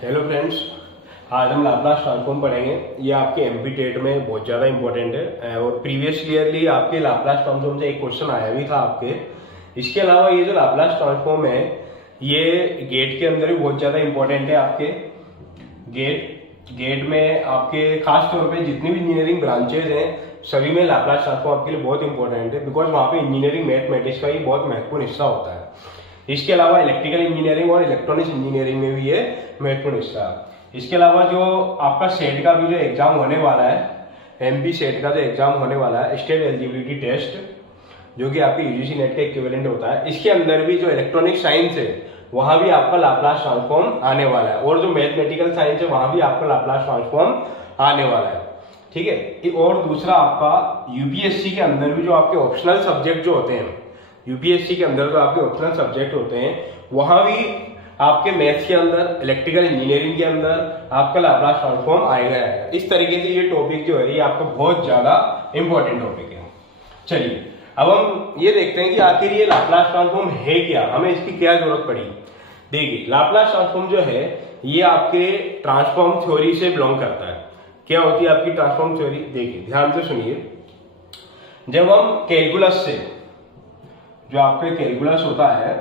Hello friends, आज हम Laplace transform पढ़ेंगे। ये आपके एमपी टेट में बहुत ज़्यादा इंपॉर्टेंट है और प्रीवियस ईयरली आपके लाप्लास ट्रांसफॉर्म से एक क्वेश्चन आया भी था आपके। इसके अलावा ये जो लाप्लास ट्रांसफॉर्म है ये गेट के अंदर भी बहुत ज़्यादा इंपॉर्टेंट है। आपके गेट में आपके खास तौर पे जितनी भी इंजीनियरिंग ब्रांचेज हैं सभी में लाप्लास ट्रांसफॉर्म आपके लिए बहुत इंपॉर्टेंट है, बिकॉज वहाँ पे इंजीनियरिंग मैथमेटिक्स का ही बहुत महत्वपूर्ण हिस्सा होता है। इसके अलावा इलेक्ट्रिकल इंजीनियरिंग और इलेक्ट्रॉनिक्स इंजीनियरिंग में भी ये महत्वपूर्ण हिस्सा है। इसके अलावा जो आपका सेट का भी जो एग्जाम होने वाला है, एमपी सेट का जो एग्जाम होने वाला है, स्टेट एलिजिबिलिटी टेस्ट, जो कि आपके यूजीसी नेट का इक्विवेलेंट होता है, इसके अंदर भी जो इलेक्ट्रॉनिक साइंस है वहां भी आपका लाप्लास ट्रांसफॉर्म आने वाला है, और जो मैथमेटिकल साइंस है वहां भी आपका लाप्लास ट्रांसफॉर्म आने वाला है। ठीक है। और दूसरा आपका यूपीएससी के अंदर भी जो आपके ऑप्शनल सब्जेक्ट जो होते हैं, यूपीएससी के अंदर जो आपके ऑप्शनल सब्जेक्ट होते हैं वहां भी आपके मैथ्स के अंदर, इलेक्ट्रिकल इंजीनियरिंग के अंदर आपका लाप्लास ट्रांसफॉर्म आएगा। इस तरीके से ये टॉपिक जो है ये आपका बहुत ज्यादा इंपॉर्टेंट टॉपिक है। चलिए अब हम ये देखते हैं कि आखिर ये लाप्लास ट्रांसफॉर्म है क्या, हमें इसकी क्या जरूरत पड़ी। देखिए, लाप्लास ट्रांसफॉर्म जो है ये आपके ट्रांसफॉर्म थ्योरी से बिलोंग करता है। क्या होती है आपकी ट्रांसफॉर्म थ्योरी? देखिए ध्यान से सुनिए। जब हम कैलकुलस से, जो आपके कैलकुलस होता है,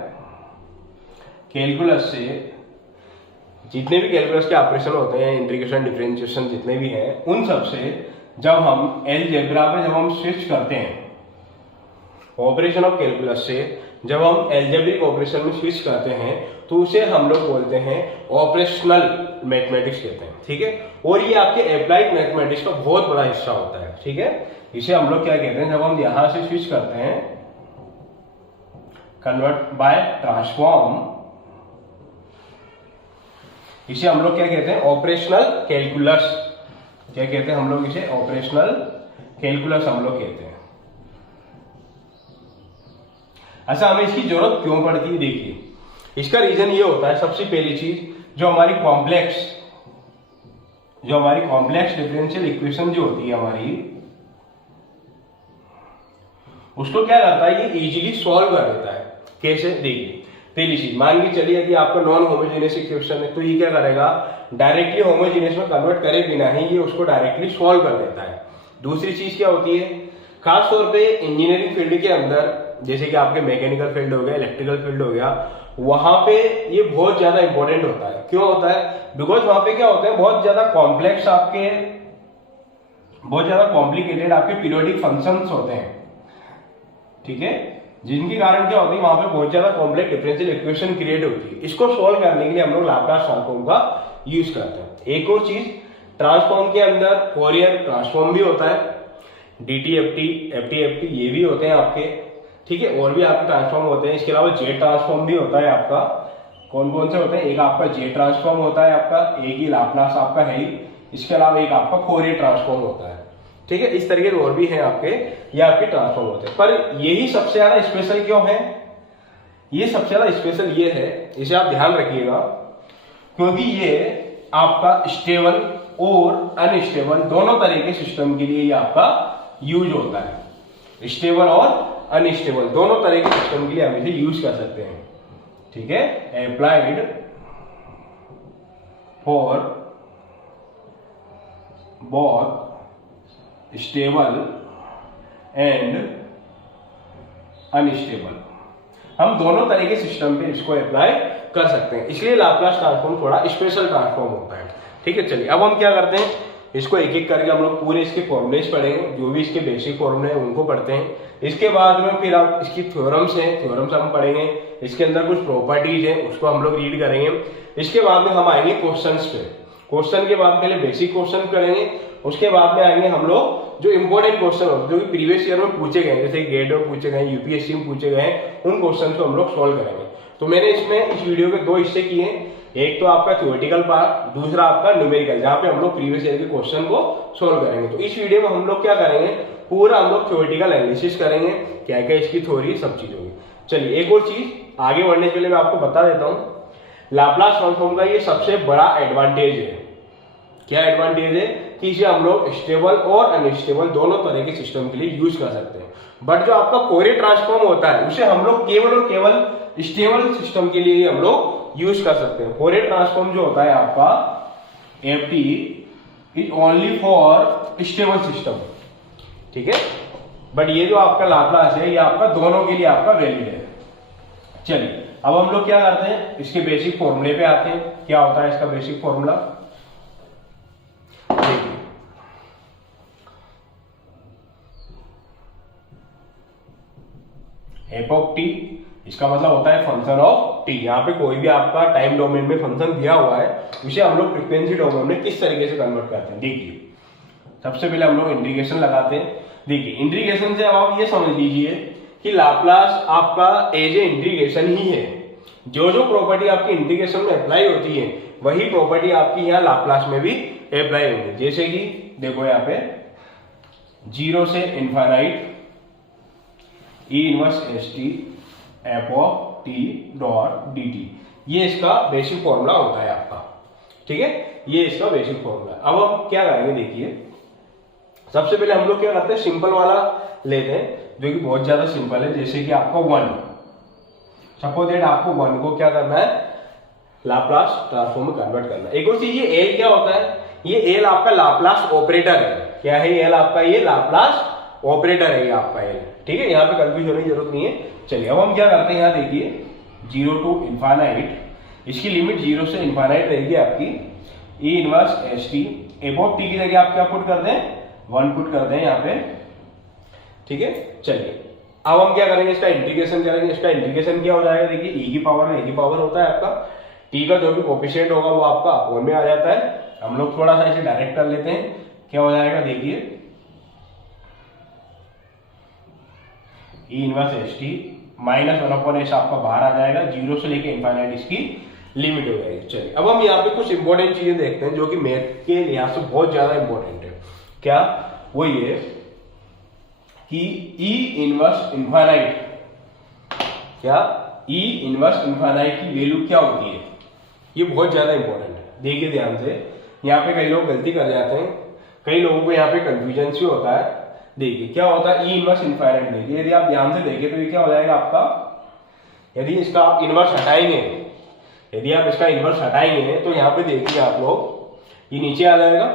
कैलकुलस से जितने भी कैलकुलस के ऑपरेशन होते हैं, इंटीग्रेशन, डिफरेंशिएशन जितने भी हैं, उन सब से जब हम अलजेब्रा पे जब हम स्विच करते हैं, ऑपरेशन ऑफ कैलकुलस से जब हम अलजेब्रिक ऑपरेशन में स्विच करते हैं तो उसे हम लोग बोलते हैं ऑपरेशनल मैथमेटिक्स कहते हैं। ठीक है। और ये आपके अप्लाइड मैथमेटिक्स का बहुत बड़ा हिस्सा होता है। ठीक है। इसे हम लोग क्या कहते हैं, जब हम यहां से स्विच करते हैं, कन्वर्ट बाय ट्रांसफॉर्म, इसे हम लोग क्या कहते हैं, ऑपरेशनल कैलकुलस। क्या कहते हैं हम लोग इसे? ऑपरेशनल कैलकुलस हम लोग कहते हैं। ऐसा हमें इसकी जरूरत क्यों पड़ती है? देखिए, इसका रीजन ये होता है, सबसे पहली चीज, जो हमारी कॉम्प्लेक्स डिफरेंशियल इक्वेशन जो होती है हमारी, उसको क्या करता है, ये इजीली सॉल्व कर देता है। कैसे? देखिए, पहली चीज, मान के चलिए यदि आपका नॉन होमोजेनियस इक्वेशन है तो ये क्या करेगा, डायरेक्टली होमोजेनियस में कन्वर्ट करे बिना ही ये उसको डायरेक्टली सॉल्व कर देता है। दूसरी चीज क्या होती है, खास तौर पे इंजीनियरिंग फील्ड के अंदर, जैसे कि आपके मैकेनिकल फील्ड हो गया, इलेक्ट्रिकल फील्ड हो गया, वहां पे ये बहुत ज्यादा इंपॉर्टेंट होता है। क्यों होता है? बिकॉज वहां पे क्या होता है, बहुत ज्यादा कॉम्प्लेक्स आपके, बहुत ज्यादा कॉम्प्लिकेटेड आपके पीरियोडिक फंक्शंस होते हैं। ठीक है। जिनके कारण क्या होती है, वहां पे बहुत ज्यादा कॉम्प्लेक्स डिफरेंशियल इक्वेशन क्रिएट होती है। इसको सॉल्व करने के लिए हम लोग लाप्लास ट्रांसफॉर्म का यूज करते हैं। एक और चीज, ट्रांसफॉर्म के अंदर फोरियर ट्रांसफॉर्म भी होता है, dt ft ये भी होते हैं आपके। ठीक है। और भी आपके ट्रांसफॉर्म होते हैं। इसके अलावा जे ट्रांसफॉर्म भी होता है आपका। कौन कौन से होते हैं? एक आपका जे ट्रांसफॉर्म होता है आपका, एक ही लाप्लास आपका है ही, इसके अलावा एक आपका फोरियर ट्रांसफॉर्म होता है। ठीक है। इस तरीके के और भी हैं आपके, ये आपके ट्रांसफॉर्म होते हैं। पर यही सबसे ज्यादा स्पेशल क्यों है? ये सबसे ज्यादा स्पेशल ये है, इसे आप ध्यान रखिएगा, क्योंकि ये आपका स्टेबल और अनस्टेबल दोनों तरह के सिस्टम के लिए ये आपका यूज होता है। स्टेबल और अनस्टेबल दोनों तरह के सिस्टम के लिए हम इसे यूज कर सकते हैं। ठीक है। Applied for both stable and unstable, हम दोनों तरह के सिस्टम पे इसको अप्लाई कर सकते हैं। इसलिए लाप्लास ट्रांसफॉर्म थोड़ा स्पेशल ट्रांसफॉर्म होता है। ठीक है। चलिए अब हम क्या करते हैं, इसको एक एक करके हम लोग पूरे इसके फॉर्मुलेस पढ़ेंगे, जो भी इसके बेसिक फॉर्मुले हैं उनको पढ़ते हैं। इसके बाद में फिर आप इसकी थ्योरम्स हैं, थ्योरम्स हम पढ़ेंगे। इसके अंदर कुछ प्रॉपर्टीज हैं, उसको हम लोग रीड करेंगे। इसके बाद में हम आएंगे क्वेश्चंस पे। क्वेश्चन के बाद पहले बेसिक क्वेश्चन करेंगे, उसके बाद में आएंगे हम लोग जो इंपॉर्टेंट क्वेश्चन होते हैं, जो कि प्रीवियस ईयर में पूछे गए, जैसे गेट में पूछे गए, यूपीएससी में पूछे गए, उन क्वेश्चन को हम लोग सोल्व करेंगे। तो मैंने इसमें इस वीडियो के दो हिस्से किए हैं, एक तो आपका थ्योरेटिकल पार्ट, दूसरा आपका न्यूमेरिकल, जहां पे हम लोग प्रीवियस ईयर के क्वेश्चन को सोल्व करेंगे। तो इस वीडियो में हम लोग क्या करेंगे, पूरा हम लोग थ्योरेटिकल एनालिसिस करेंगे, क्या क्या इसकी थ्योरी, सब चीज होगी। चलिए एक और चीज आगे बढ़ने के पहले मैं आपको बता देता हूं, लाप्लास ट्रांसफॉर्म का ये सबसे बड़ा एडवांटेज है। क्या एडवांटेज है? कि इसे हम लोग स्टेबल और अनस्टेबल दोनों तरह के सिस्टम के लिए यूज कर सकते हैं। बट जो आपका फोरियर ट्रांसफॉर्म होता है उसे हम लोग केवल और केवल स्टेबल सिस्टम के लिए हम लोग यूज कर सकते हैं। फोरियर ट्रांसफॉर्म जो होता है आपका F T is only for stable system, ठीक है, बट ये जो आपका लाप्लास है ये आपका दोनों के लिए आपका वैलिड है। चलिए अब हम लोग क्या करते हैं, इसके बेसिक फॉर्मूले पे आते हैं। क्या होता है इसका बेसिक फॉर्मूला, देखिए एफ ऑफ टी, इसका मतलब होता है फंक्शन ऑफ टी। यहाँ पे कोई भी आपका टाइम डोमेन में फंक्शन दिया हुआ है उसे हम लोग फ्रीक्वेंसी डोमेन में किस तरीके से कन्वर्ट करते हैं। देखिए सबसे पहले हम लोग इंटीग्रेशन लगाते हैं। देखिए इंटीग्रेशन से अब आप ये समझ लीजिए कि लाप्लास आपका एज ए इंटीग्रेशन ही है। जो जो प्रॉपर्टी आपकी इंटीग्रेशन में अप्लाई होती है वही प्रॉपर्टी आपकी यहाँ लाप्लास में भी अप्लाई होगी। जैसे कि देखो यहाँ पे 0 से infinite E inverse S T F of T dot D T, ये इसका बेसिक फॉर्मूला होता है आपका, ठीक है, ये इसका बेसिक फॉर्मूला। अब हम क्या करेंगे, देखिए सबसे पहले हम लोग क्या करते हैं, सिंपल वाला लेते हैं जो कि बहुत ज्यादा सिंपल है। जैसे कि आपका 1, सपोज दैट आपको 1 को क्या करना है, लाप्लास ट्रांसफॉर्म में कन्वर्ट करना है। एक और चीज, ये एल क्या होता है, ये एल आपका लाप्लास ऑपरेटर है। क्या है एल आपका, ये लाप्लास ऑपरेटर है ये आपका एल, ठीक है, यहाँ पे कंफ्यूज होने की जरूरत नहीं है। चलिए अब हम क्या करते हैं, यहाँ देखिए 0 टू इनफाइनाइट, इसकी लिमिट 0 से इनफाइनाइट रहेगी आपकी ई inverse S T F of T की जगह आप क्या पुट करते हैं, 1 पुट करते हैं यहाँ पे, ठीक है। चलिए अब हम क्या करेंगे, इसका इंटीग्रेशन करेंगे। इसका इंटीग्रेशन क्या हो जाएगा, देखिए ई की पावर में, ई की पावर होता है आपका टी का जो भी कोफिशिएंट होगा वो आपका अपॉन में आ जाता है। हम लोग थोड़ा सा इसे डायरेक्ट कर लेते हैं, क्या हो जाएगा, देखिए ई inverse S T minus 1 upon S आपका बाहर आ जाएगा, 0 से लेके इनफाइनाइट इसकी लिमिट हो जाएगी। चलिए अब हम यहाँ पे कुछ इंपॉर्टेंट चीजें देखते हैं जो कि मैथ के लिहाज से बहुत ज्यादा इंपॉर्टेंट है। क्या, वो ये कि ई इनवर्स इनफाइनाइट, क्या ई इनवर्स इनफाइनाइट की वैल्यू क्या होती है, ये बहुत ज्यादा इंपॉर्टेंट है। देखिए ध्यान से, यहाँ पे कई लोग गलती कर जाते हैं, कई लोगों को यहाँ पे कंफ्यूजन भी होता है। देखिए क्या होता है ई इनवर्स इनफाइनाइट, देखिए यदि आप ध्यान से देखें तो ये क्या हो जाएगा आपका, यदि इसका आप इनवर्स हटाएंगे, यदि आप इसका इनवर्स हटाएंगे तो यहाँ पे देखिए आप लोग, ये नीचे आ जाएगा।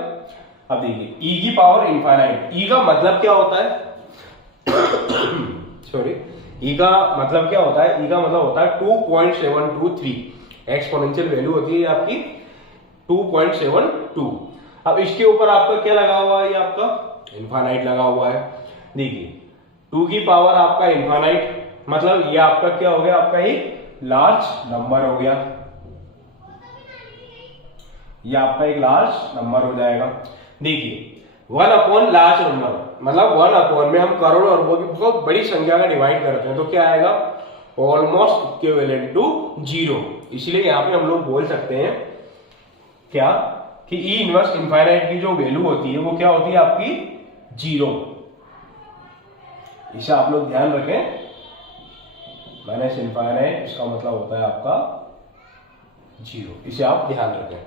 अब देखिए ई की पावर इनफाइनाइट, ई का मतलब क्या होता है सॉरी, ई का मतलब क्या होता है, ई का मतलब होता है 2.723, एक्सपोनेंशियल वैल्यू होती है आपकी 2.72। अब इसके ऊपर आपका क्या लगा हुआ है, ये आपका इनफाइनाइट लगा हुआ है। देखिए 2 की पावर आपका इनफाइनाइट, मतलब ये आपका क्या हो गया, आपका एक लार्ज नंबर हो गया, ये आपका एक लार्ज नंबर हो जाएगा। देखिए 1 अपॉन लार्ज नंबर, मतलब 1 अपॉन में हम करोड़ और वो भी बहुत बड़ी संख्या का डिवाइड करते हैं तो क्या आएगा, ऑलमोस्ट इक्विवेलेंट टू 0। इसलिए यहाँ पे हम लोग बोल सकते हैं क्या कि ई इनवर्स इनफाइनाइट की जो वैल्यू होती है वो क्या होती है आपकी 0। इसे आप लोग ध्यान रखें, माइनस इनफाइनाइट इसका मतलब होता है आपका 0, इसे आप ध्यान रखें,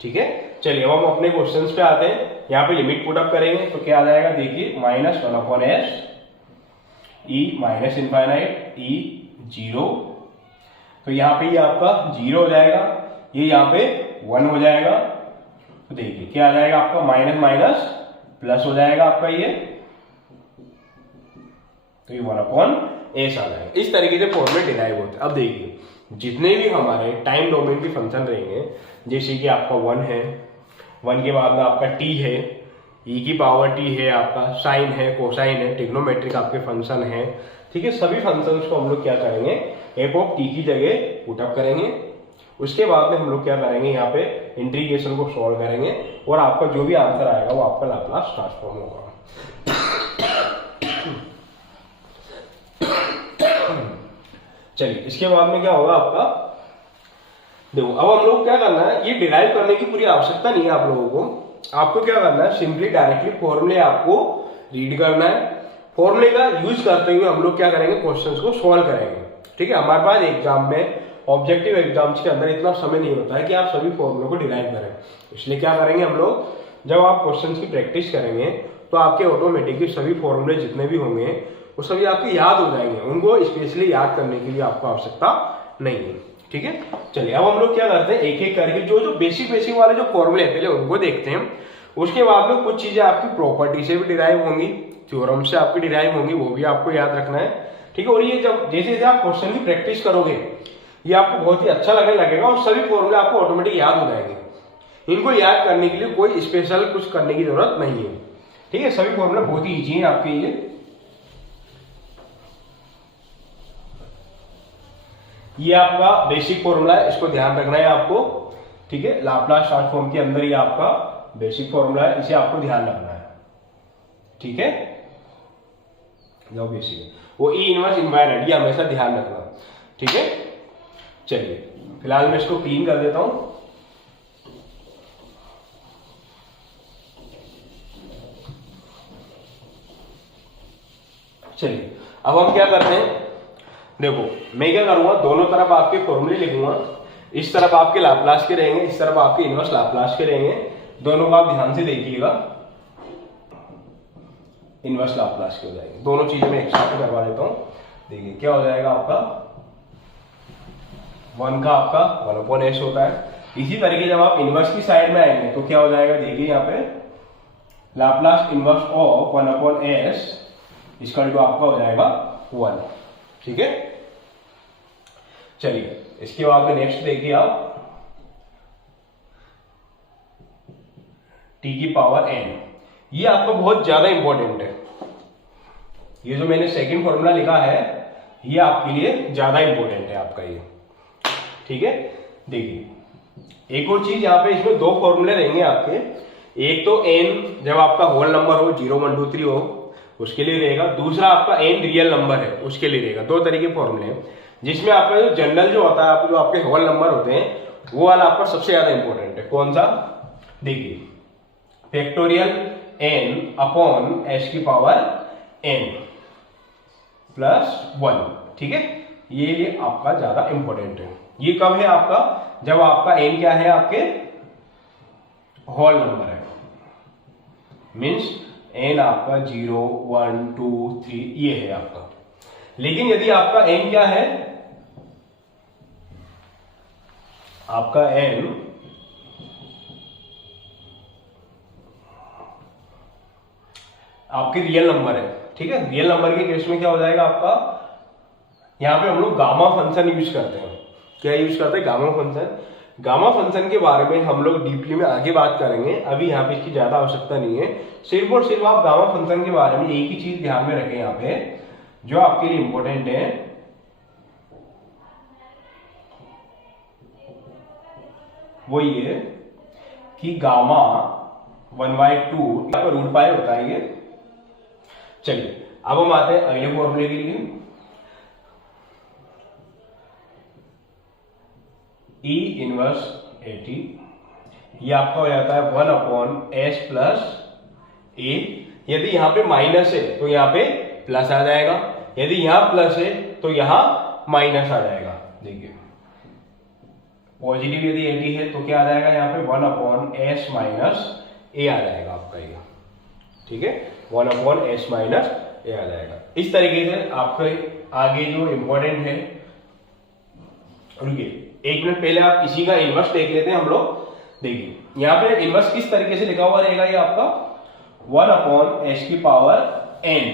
ठीक है। चलिए अब हम अपने क्वेश्चंस पे आते हैं। यहाँ पे लिमिट पुट अप करेंगे तो क्या आ जाएगा, देखिए minus 1 upon S E minus infinite E 0, तो यहाँ पे ये आपका 0 हो जाएगा, ये यहाँ पे 1 हो जाएगा, तो देखिए क्या आ जाएगा आपका, माइनस माइनस प्लस हो जाएगा आपका ये, तो ये 1 अपॉन एस आ जाएगा। इस तरीके से फॉर्मेट डिराइव होता है। अब देखिए जितने भी हमारे टाइम डोमेन के फंक्शन रहेंगे, जैसे कि आपका 1 है, 1 के बाद में आपका t है, e की पावर t है, आपका साइन है, कोसाइन है, ट्रिग्नोमेट्रिक आपके फंक्शन है, ठीक है। सभी फंक्शंस को हम लोग क्या करेंगे, एफ ऑफ टी की जगह पुटअप करेंगे। उसके बाद में हम लोग क्या करेंगे, यहाँ पे इंटीग्रेशन को सॉल्व करेंगे और आपका जो भी आंसर आएगा वो आपका लाप्लास ट्रांसफॉर्म होगा। चलिए इसके बाद में क्या होगा आपका, देखो अब हम लोग क्या करना है, ये डिराइव करने की पूरी आवश्यकता नहीं है आप लोगों को। आपको क्या करना है, सिंपली डायरेक्टली फॉर्मूले आपको रीड करना है। फॉर्मूले का यूज करते हुए हम लोग क्या करेंगे, क्वेश्चंस को सॉल्व करेंगे, ठीक है। हमारे पास एग्जाम में, ऑब्जेक्टिव एग्जाम्स के अंदर इतना समय नहीं होता है कि आप सभी फॉर्मूलों को डिराइव करें। इसलिए क्या करेंगे हम लोग, जब आप क्वेश्चंस की प्रैक्टिस करेंगे तो आपके ऑटोमेटिकली सभी फॉर्मूले जितने भी होंगे वो सभी आपके याद हो जाएंगे, उनको स्पेशली याद करने के लिए आपको आवश्यकता नहीं है, ठीक है। चलिए अब हम लोग क्या करते हैं, एक एक करके जो जो बेसिक बेसिक वाले जो फॉर्मूले पहले उनको देखते हैं, उसके बाद में कुछ चीजें आपकी प्रॉपर्टी से भी डिराइव होंगी, थ्योरम से आपकी डिराइव होंगी, वो भी आपको याद रखना है, ठीक है। और ये जब जैसे जैसे आप क्वेश्चन की प्रैक्टिस करोगे ये आपको बहुत ही अच्छा लगने लगेगा और सभी फॉर्मूले आपको ऑटोमेटिक याद हो जाएंगे। इनको याद करने के लिए कोई स्पेशल कुछ करने की जरूरत नहीं है, ठीक है। सभी फॉर्मूले बहुत ही इजी है आपके लिए। ये आपका बेसिक फॉर्मूला है, इसको ध्यान रखना है आपको, ठीक है। लाप्लास ट्रांसफॉर्म के अंदर ये आपका बेसिक फॉर्मूला है, इसे आपको ध्यान रखना है, ठीक है। जो बेसिक है वो ई इनवर्स इन्वायरमेंट, ये हमेशा ध्यान रखना, ठीक है। चलिए फिलहाल मैं इसको क्लीन कर देता हूं। चलिए अब हम क्या करते हैं, देखो मैं क्या करूंगा, दोनों तरफ आपके फॉर्मूले लिखूंगा, इस तरफ आपके लाप्लास के रहेंगे, इस तरफ आपके इनवर्स लाप्लास के रहेंगे, दोनों को आप ध्यान से देखिएगा, इनवर्स लाप्लास के हो जाएंगे। दोनों चीजें मैं एक साथ करवा देता हूं, देखिए क्या हो जाएगा आपका, 1 का आपका 1/s होता है। इसी तरीके जब आप इनवर्स की साइड में आएंगे तो क्या हो जाएगा, देखिए यहाँ पे लाप्लास इनवर्स ऑफ 1/s इसका जो आपका हो जाएगा 1, ठीक है। चलिए इसके बाद में नेक्स्ट देखिए आप, t की पावर n, ये आपका बहुत ज्यादा इंपॉर्टेंट है। ये जो मैंने सेकंड फॉर्मूला लिखा है ये आपके लिए ज्यादा इंपॉर्टेंट है आपका ये, ठीक है। देखिए एक और चीज, यहाँ पे इसमें दो फॉर्मूले रहेंगे आपके, एक तो n जब आपका होल नंबर हो 0 1 2 3 हो उसके लिए रहेगा, दूसरा आपका n रियल नंबर है उसके लिए रहेगा। दो तरीके फॉर्मूले हैं, जिसमें आपका जो जनरल जो होता है, आप जो आपके होल नंबर होते हैं वो वाला आपका सबसे ज्यादा इंपॉर्टेंट है। कौन सा, देखिए फैक्टोरियल n अपॉन s की पावर n प्लस 1, ठीक है। ये आपका ज्यादा इंपॉर्टेंट है। ये कब है आपका, जब आपका n क्या है, आपके होल नंबर है, मीन्स n आपका 0 1 2 3 ये है आपका। लेकिन यदि आपका n क्या है, आपका n आपके रियल नंबर है, ठीक है। रियल नंबर के केस में क्या हो जाएगा आपका, यहां पे हम लोग गामा फंक्शन यूज करते हैं। क्या यूज करते हैं, गामा फंक्शन। गामा फंक्शन के बारे में हम लोग डीपली में आगे बात करेंगे, अभी यहाँ पे इसकी ज्यादा आवश्यकता नहीं है। सिर्फ और सिर्फ आप गामा फंक्शन के बारे में एक ही चीज ध्यान में रखें यहाँ पे, जो आपके लिए इंपॉर्टेंट है, वो ये कि गामा 1/2 रूट पाई होता है ये। चलिए अब हम आते हैं अगले फॉर्मूले के लिए, E इनवर्स 80, ये आपका हो जाता है 1/s प्लस a। यदि यहां पे माइनस है तो यहाँ पे प्लस आ जाएगा, यदि यहां प्लस है तो यहां माइनस आ जाएगा। देखिए पॉजिटिव यदि 80 है तो क्या आ जाएगा, यहाँ पे 1/s माइनस a आ जाएगा आपका ये, ठीक है। 1/s माइनस a आ जाएगा। इस तरीके से आपके आगे जो इंपॉर्टेंट है, रुकिए एक मिनट पहले आप इसी का इनवर्स देख लेते हैं हम लोग। देखिए यहाँ पे इनवर्स किस तरीके से लिखा हुआ रहेगा, ये आपका 1/s की पावर n,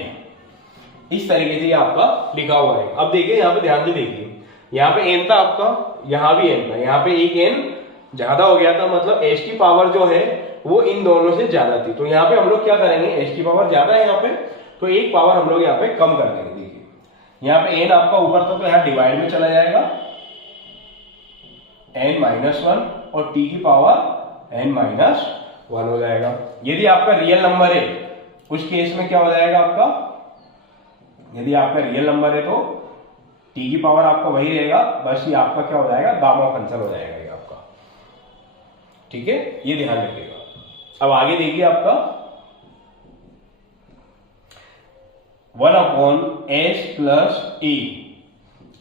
इस तरीके से ये आपका लिखा हुआ है। अब देखिए यहाँ पे ध्यान से देखिए, यहाँ पे n था आपका, यहाँ भी n था, यहाँ पे एक n ज्यादा हो गया था, मतलब s की पावर जो है वो इन दोनों से ज्यादा थी। तो यहाँ पे हम लोग क्या करेंगे, s की पावर ज्यादा है यहाँ पे, तो एक पावर हम लोग यहाँ पे कम कर देंगे। देखिए यहाँ पे n आपका ऊपर था तो यहाँ डिवाइड में चला जाएगा, n-1 और t की पावर n-1 हो जाएगा। यदि आपका रियल नंबर है उस केस में क्या हो जाएगा आपका, यदि आपका रियल नंबर है तो t की पावर आपका वही रहेगा, बस ये आपका क्या हो जाएगा, गामा फंक्शन हो जाएगा ये आपका, ठीक है। ये ध्यान रखिएगा। अब आगे देखिए आपका 1/s प्लस a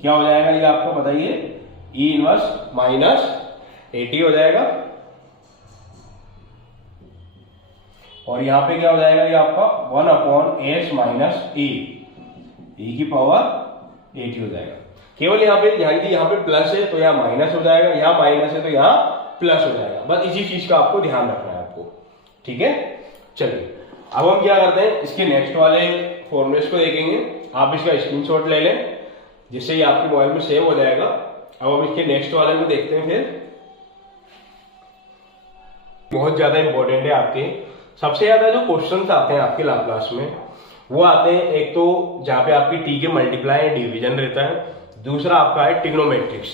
क्या हो जाएगा, ये आपको बताइए, E इनवर्स माइनस 80 हो जाएगा, और यहां पे क्या हो जाएगा, ये आपका 1/s माइनस a, e की पावर 80 हो जाएगा। केवल यहाँ पे ध्यान दीजिए, यहाँ पे प्लस है तो यहाँ माइनस हो जाएगा, यहाँ माइनस है तो यहाँ प्लस हो जाएगा। बस इसी चीज का आपको ध्यान रखना है आपको, ठीक है। चलिए अब हम क्या करते हैं, इसके नेक्स्ट वाले फॉर्मूलेस को देखेंगे। आप इसका स्क्रीनशॉट ले लें जिससे ये आपके मोबाइल में सेव हो जाएगा। अब हम इसके नेक्स्ट वाले को देखते हैं। फिर बहुत ज्यादा इंपॉर्टेंट है आपके, सबसे ज्यादा जो क्वेश्चंस आते हैं आपके लाप्लास में वो आते हैं, एक तो जहां पे आपकी टी के मल्टीप्लाई डिवीजन रहता है, दूसरा आपका है ट्रिग्नोमेट्रिक्स,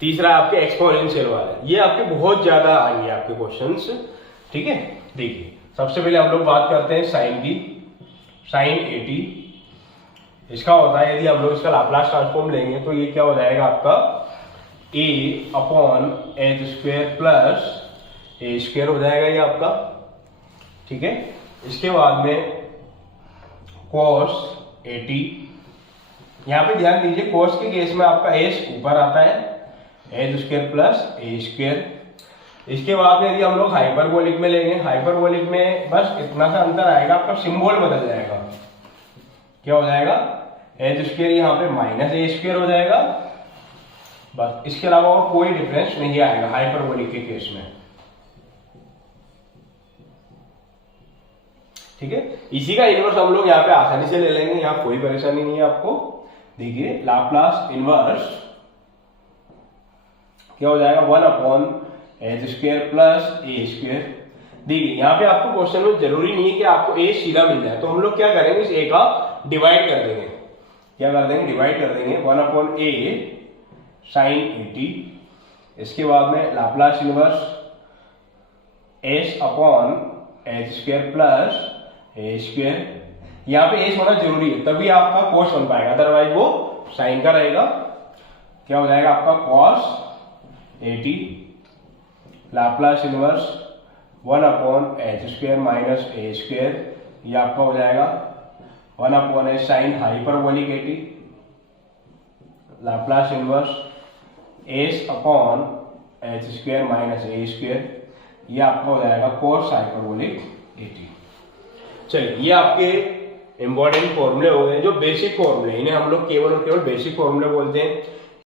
तीसरा आपके एक्सपोनेंशियल वाला है। ये आपके बहुत ज्यादा आएंगे आपके क्वेश्चंस, ठीक है। देखिए सबसे पहले हम लोग बात करते हैं साइन की। साइन 80 इसका होता है, यदि हम लोग इसका लाप्लास ट्रांसफॉर्म लेंगे तो ये क्या हो जाएगा आपका a upon H square plus A square हो जाएगा ये आपका, ठीक है। इसके बाद में cos 80, यहाँ पे ध्यान दीजिए cos के केस में आपका एच ऊपर आता है, H square plus A square. इसके बाद में यदि हम लोग हाइपरबोलिक में लेंगे, हाइपरबोलिक में बस इतना सा अंतर आएगा, आपका सिंबल बदल जाएगा, क्या हो जाएगा एच स्क्वेयर यहाँ पे माइनस ए स्क्वेयर हो जाएगा, बस। इसके अलावा और कोई डिफरेंस नहीं आएगा हाइपरबोलिक के केस में, ठीक है। इसी का इनवर्स हम लोग यहाँ पे आसानी से ले लेंगे, यहाँ कोई परेशानी नहीं है आपको। देखिए लाप्लास इनवर्स क्या हो जाएगा 1 upon H square plus A square. देखिए यहाँ पे आपको क्वेश्चन में जरूरी नहीं है कि आपको ए सीधा मिल जाए, तो हम लोग क्या करेंगे, इस ए का डिवाइड कर देंगे। क्या कर देंगे, डिवाइड कर देंगे 1 अपॉन ए साइन 80। इसके बाद में Laplace inverse S upon H square plus A square. यहाँ पे एस होना जरूरी है तभी आपका कोस बन पाएगा, अदरवाइज वो साइन का रहेगा। क्या हो जाएगा आपका cos 80 Laplace inverse 1 upon H square minus A square, ये आपका हो जाएगा 1 upon A sine hyperbolic 80 Laplace inverse S upon H square minus A square, ये आपका हो जाएगा कोस हाइपरबोलिक 80। चलिए ये आपके इंपॉर्टेंट फॉर्मूले हो गए जो बेसिक फॉर्मूले, इन्हें हम लोग केवल और केवल बेसिक फॉर्मूले बोलते हैं।